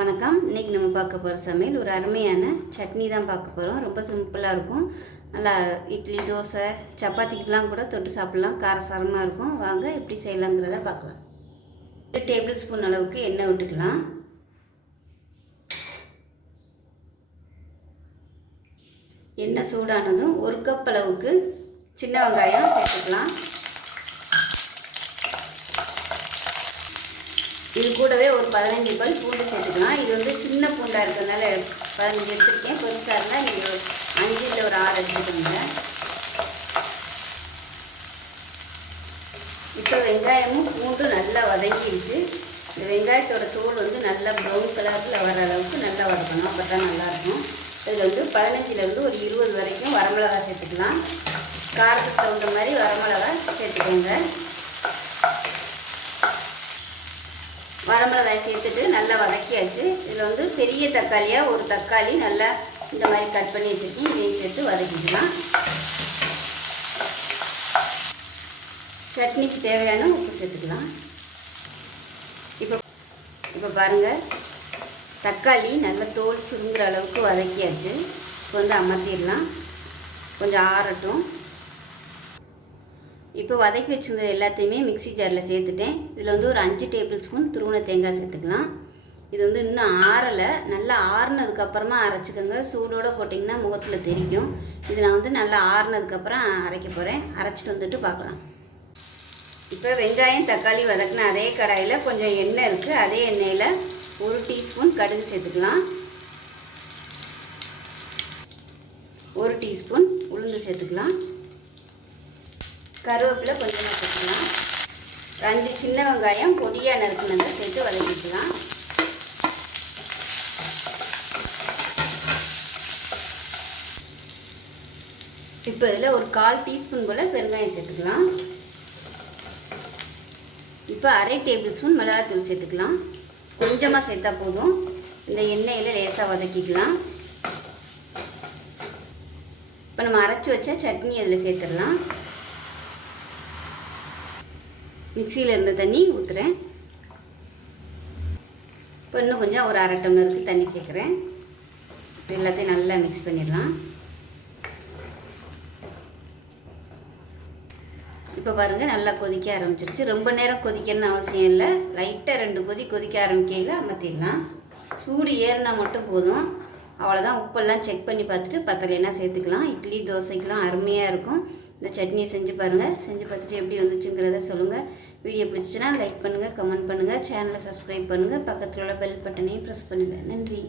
வணக்கம். இன்றைக்கி நம்ம பார்க்க போகிற சமையல் ஒரு அருமையான சட்னி தான் பார்க்க போகிறோம். ரொம்ப சிம்பிளாக இருக்கும். நல்லா இட்லி, தோசை, சப்பாத்திக்கெலாம் கூட தொட்டு சாப்பிட்லாம். காரசாரமாக இருக்கும். வாங்க எப்படி செய்யலாங்கிறத பார்க்கலாம். 2 டேபிள் ஸ்பூன் அளவுக்கு எண்ணெய் விட்டுக்கலாம். எண்ணெய் சூடானதும் 1 கப் அளவுக்கு சின்ன வெங்காயம் சேர்த்துக்கலாம். இது கூடவே ஒரு 15 பல் பூண்டு சேர்த்துக்கலாம். இது வந்து சின்ன பூண்டாக இருக்கிறதுனால 15 எடுத்துருக்கேன். பெருசாக இருந்தால் நீங்கள் 5 இல்லை ஒரு 6 எடுத்துக்கோங்க. இப்போ வெங்காயமும் பூண்டும் நல்லா வதங்கிடுச்சு. இந்த வெங்காயத்தோட தோல் வந்து நல்லா ப்ரௌன் கலரில் வர அளவுக்கு நல்லா வதக்கணும். அப்போ தான் நல்லாயிருக்கும். இதில் வந்து 15லேருந்து ஒரு 20 வரைக்கும் வரமிளகாய் சேர்த்துக்கலாம். காரத்துக்கு தகுந்த மாதிரி வரமிளகாய் சேர்த்துக்கோங்க. வரமிளகாய் சேர்த்துட்டு நல்லா வதக்கியாச்சு. இதில் வந்து பெரிய தக்காளியாக ஒரு தக்காளி நல்லா இந்த மாதிரி கட் பண்ணி வச்சுருக்கேன். இதையும் சேர்த்து வதக்கிக்கலாம். சட்னிக்கு தேவையான உப்பு சேர்த்துக்கலாம். இப்போ பாருங்கள், தக்காளி நல்லா தோல் சுருங்குற அளவுக்கு வதக்கியாச்சு. இப்போ வந்து அமர்த்திடலாம். கொஞ்சம் ஆறட்டும். இப்போ வதக்கி வச்சுருந்தது எல்லாத்தையுமே மிக்ஸி ஜாரில் சேர்த்துட்டேன். இதில் வந்து ஒரு 5 டேபிள் ஸ்பூன் துருவின தேங்காய் சேர்த்துக்கலாம். இது வந்து இன்னும் ஆறலை. நல்லா ஆறுனதுக்கப்புறமா அரைச்சிக்கோங்க. சூடோடு போட்டிங்கன்னா முகத்தில் தெரிக்கும். இது நான் வந்து நல்லா ஆறுனதுக்கப்புறம் அரைக்க போகிறேன். அரைச்சிட்டு வந்துட்டு பார்க்கலாம். இப்போ வெங்காயம் தக்காளி வதக்கின அதே கடாயில் கொஞ்சம் எண்ணெய் இருக்குது. அதே எண்ணெயில் 1 டீஸ்பூன் கடுகு சேர்த்துக்கலாம். 1 டீஸ்பூன் உளுந்து சேர்த்துக்கலாம். கருவேப்பிலை கொஞ்சமாக சேர்த்துக்கலாம். 2 சின்ன வெங்காயம் பொடியாக நறுக்குனதை சேர்த்து வதக்கிக்கலாம். இப்போ இதில் ஒரு 1/4 டீஸ்பூன் போல் பெருங்காயம் சேர்த்துக்கலாம். இப்போ அரை டேபிள் ஸ்பூன் மிளகாத்தூள் சேர்த்துக்கலாம். கொஞ்சமாக சேர்த்தா போதும். இந்த எண்ணெயில் லேசாக வதக்கிக்கலாம். இப்போ நம்ம அரைச்சி வச்ச சட்னி அதில் சேர்த்துடலாம். மிக்சியில் இருந்த தண்ணி ஊற்றுறேன். இப்போ இன்னும் கொஞ்சம் ஒரு 1/2 டம்ளருக்கு தண்ணி சேர்க்குறேன். எல்லாத்தையும் நல்லா மிக்ஸ் பண்ணிடலாம். இப்போ பாருங்கள், நல்லா கொதிக்க ஆரம்பிச்சிருச்சு. ரொம்ப நேரம் கொதிக்கணும்னு அவசியம் இல்லை. லைட்டாக 2 கொதி கொதிக்க ஆரம்பிக்கையில் அமர்த்திடலாம். சூடு ஏறினா மட்டும் போதும். அவ்வளோதான். உப்பெல்லாம் செக் பண்ணி பார்த்துட்டு பத்தலைன்னா சேர்த்துக்கலாம். இட்லி தோசைக்கெலாம் அருமையாக இருக்கும். இந்த சட்னியை செஞ்சு பாருங்கள். செஞ்சு பார்த்துட்டு எப்படி வந்துச்சுங்கிறத சொல்லுங்கள். வீடியோ பிடிச்சிச்சுன்னா லைக் பண்ணுங்கள், கமெண்ட் பண்ணுங்கள், சேனலை சப்ஸ்கிரைப் பண்ணுங்கள், பக்கத்தில் உள்ள பெல் பட்டனையும் ப்ரெஸ் பண்ணுங்கள். நன்றி.